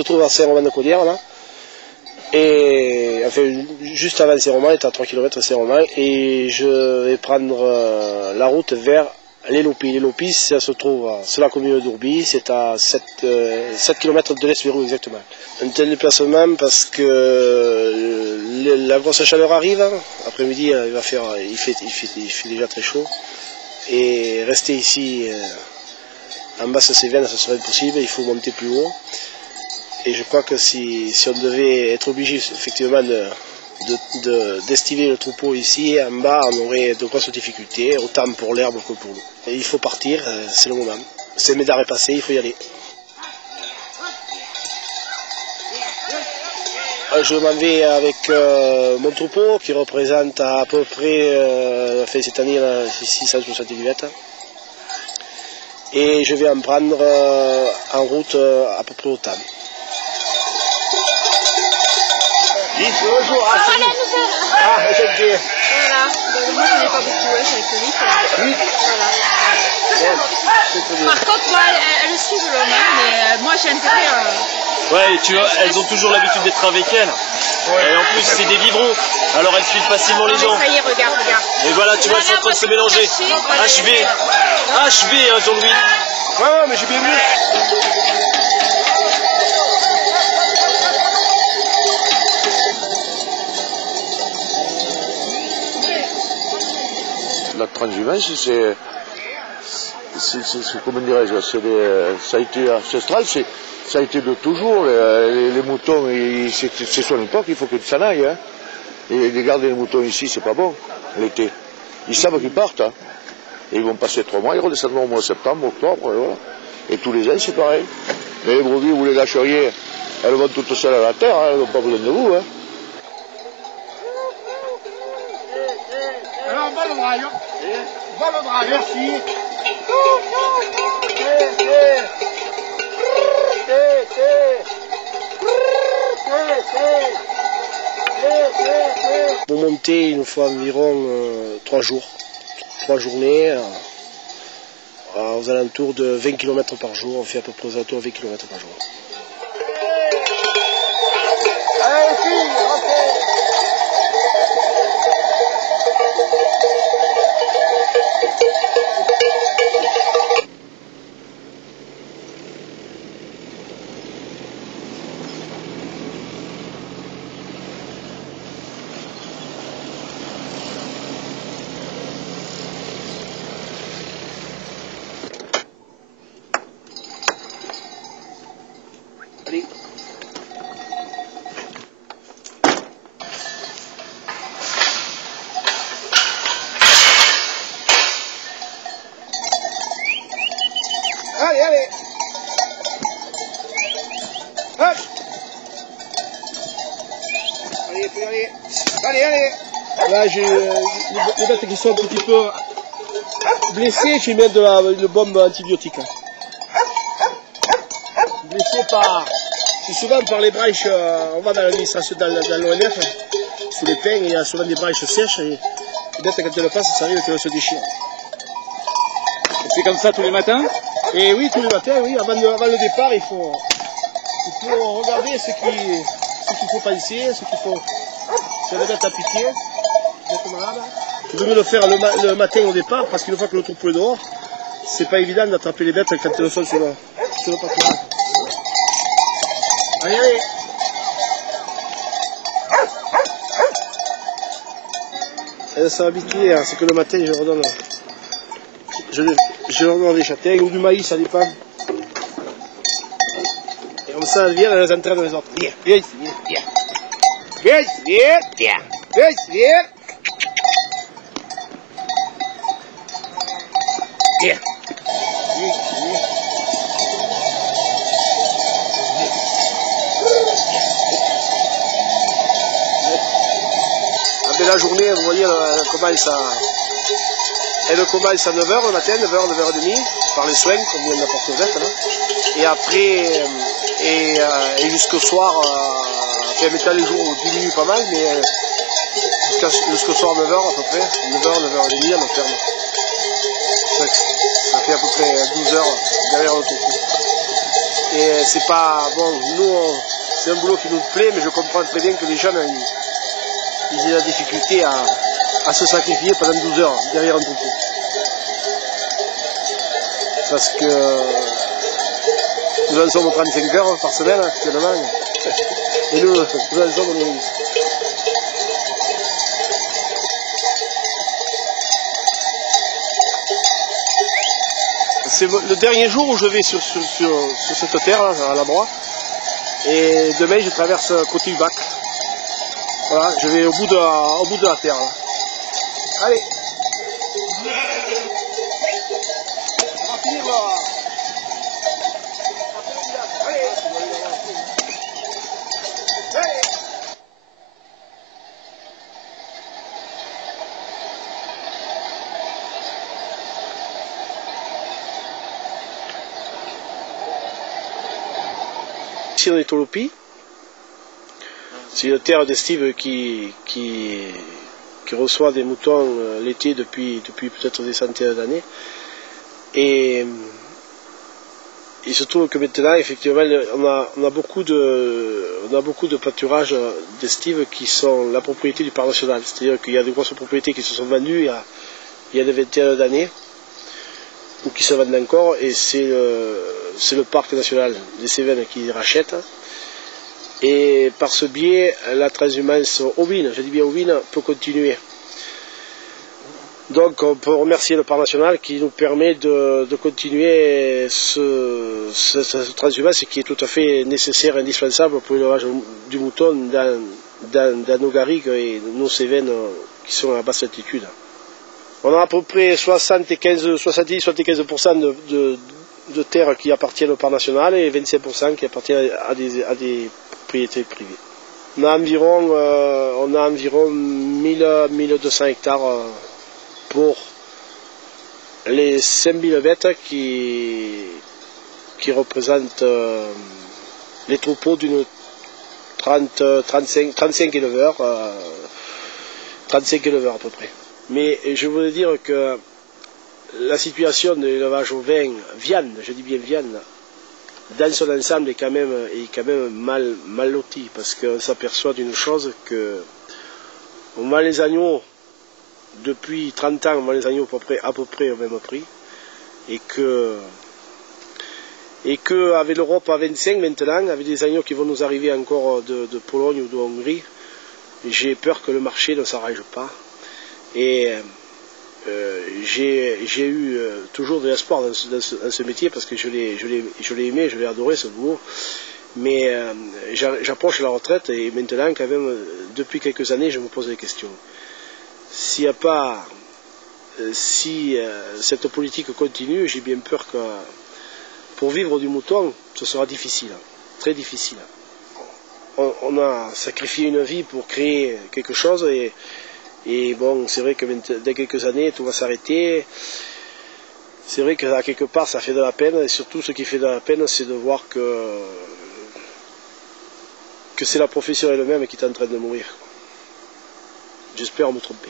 se trouve à Saint-Romain-de-Caudière, là. Et enfin, juste avant Saint-Romain, on est à 3 km de Saint-Romain, et je vais prendre la route vers les Lopis. Les Lopis, ça se trouve sur la commune d'Ourby, c'est à 7 km de l'Espérou exactement. Un tel déplacement parce que la grosse chaleur arrive, après-midi il fait déjà très chaud, et rester ici en basse Cévennes, ça serait impossible, il faut monter plus haut. Et je crois que si on devait être obligé effectivement d'estiver le troupeau ici, en bas, on aurait de grosses difficultés, autant pour l'herbe que pour nous. Et il faut partir, c'est le moment. C'est Médard est passé, il faut y aller. Je m'en vais avec mon troupeau qui représente à peu près, cette année, 670 bêtes. Et je vais en prendre en route à peu près autant. Bonjour, enchanté. Voilà, donc moi j'en ai pas beaucoup, j'en ai que 8. 8. Voilà. Par contre, moi, elles suivent l'homme, mais moi j'ai intérêt à... Ouais, tu vois, elles ont toujours l'habitude d'être avec elles. Ouais. Et en plus, c'est des biberons, alors elles suivent facilement les gens. Ça y est, regarde. Et voilà, tu vois, elles sont en train de se mélanger. HV, hein, Jean-Louis. Ouais, mais j'ai bien vu. La transhumance, c'est comment dirais-je, ça a été ancestral, ça a été de toujours. Les moutons, c'est son époque, il faut qu'ils s'en aillent. Hein. Et de garder les moutons ici, c'est pas bon, l'été. Ils savent qu'ils partent. Hein. Et ils vont passer 3 mois, ils redescendront au mois de septembre, octobre, et voilà. Et tous les ans, c'est pareil. Mais les brebis, vous les lâcheriez, elles vont toutes seules à la terre, hein, elles n'ont pas besoin de vous. Hein. Alors, va le drague. Va le drague. Merci. Pour monter, il nous faut environ 3 jours. 3 journées, aux alentours de 20 km par jour. On fait à peu près aux alentours de 20 km par jour. Allez, filles, rentrez. Allez. Allez. Hop. Allez. Là, j'ai les bêtes qui sont un petit peu blessées, je vais mettre de bombe antibiotique. Blessées c'est souvent par les branches, on va dans l'administration, dans l'ONF, sous les pins, il y a souvent des branches sèches, et les bêtes quand elles passent, ça arrive qu'elles se déchirent. C'est comme ça tous les matins? Et oui, tous les matins, oui, avant le départ, il faut regarder ce qu'il faut penser, ce qu'il faut... Si on a bête à piquer, il vaut mieux le faire le matin au départ, parce qu'une fois que le troupeau est dehors, c'est pas évident d'attraper les bêtes quand elles sont sur le pâturage. Allez. Elles sont habituées, c'est que le matin, je leur donne des châtaignes ou du maïs, ça dépend. Et comme ça, elles viennent, elles entraînent les autres. Viens. Après la journée, vous voyez, elle commence à 9h le matin, 9h30, par les soins qu'on vient d'apporter aux bêtes. Et après, jusqu'au soir, maintenant les jours diminuent pas mal, mais jusqu'au soir 9h à peu près, 9h30, on ferme. Ça fait à peu près 12 heures derrière le troupeau. Et c'est pas bon, nous c'est un boulot qui nous plaît, mais je comprends très bien que les jeunes ils aient la difficulté à se sacrifier pendant 12 heures derrière un troupeau. Parce que nous en sommes aux 35 heures par semaine actuellement. Et nous en sommes aux 8. C'est le dernier jour où je vais sur cette terre là, à la broie. Et demain je traverse côté Ubac. Voilà, je vais au bout de la terre là. Allez. On va finir là. Allez. Allez. Ici on est au Lopi. C'est une terre d'estive qui reçoit des moutons l'été depuis peut-être des centaines d'années. Et il se trouve que maintenant, effectivement, on a beaucoup de pâturages d'estive qui sont la propriété du parc national. C'est-à-dire qu'il y a de grosses propriétés qui se sont vendues il y a des vingtaines d'années, ou qui se vendent encore, et c'est le parc national des Cévennes qui rachète. Et par ce biais, la transhumance ovine, je dis bien ovine, peut continuer. Donc on peut remercier le parc national qui nous permet de continuer cette transhumance qui est tout à fait nécessaire et indispensable pour l'élevage du mouton dans nos garrigues et nos Cévennes qui sont à basse altitude. On a à peu près 70-75% de terres qui appartiennent au parc national et 25% qui appartiennent à des propriétés privées. On a environ 1200 hectares pour les 5000 bêtes qui représentent les troupeaux d'une 35 éleveurs, 35 éleveurs à peu près. Mais je voulais dire que la situation de l'élevage au vin, viande, je dis bien viande, dans son ensemble est quand même mal loti, parce qu'on s'aperçoit d'une chose que on vend les agneaux depuis 30 ans, on vend les agneaux à peu près au même prix, et que avec l'Europe à 25 maintenant, avec des agneaux qui vont nous arriver encore de Pologne ou de Hongrie, j'ai peur que le marché ne s'arrange pas. Et j'ai eu toujours de l'espoir dans ce métier parce que je l'ai aimé, je l'ai adoré ce boulot. Mais j'approche la retraite et maintenant, quand même, depuis quelques années, je me pose des questions. Si cette politique continue, j'ai bien peur que pour vivre du mouton, ce sera difficile, très difficile. On a sacrifié une vie pour créer quelque chose et bon, c'est vrai que dans quelques années, tout va s'arrêter. C'est vrai qu'à quelque part, ça fait de la peine. Et surtout, ce qui fait de la peine, c'est de voir que c'est la profession elle-même qui est en train de mourir. J'espère me tromper.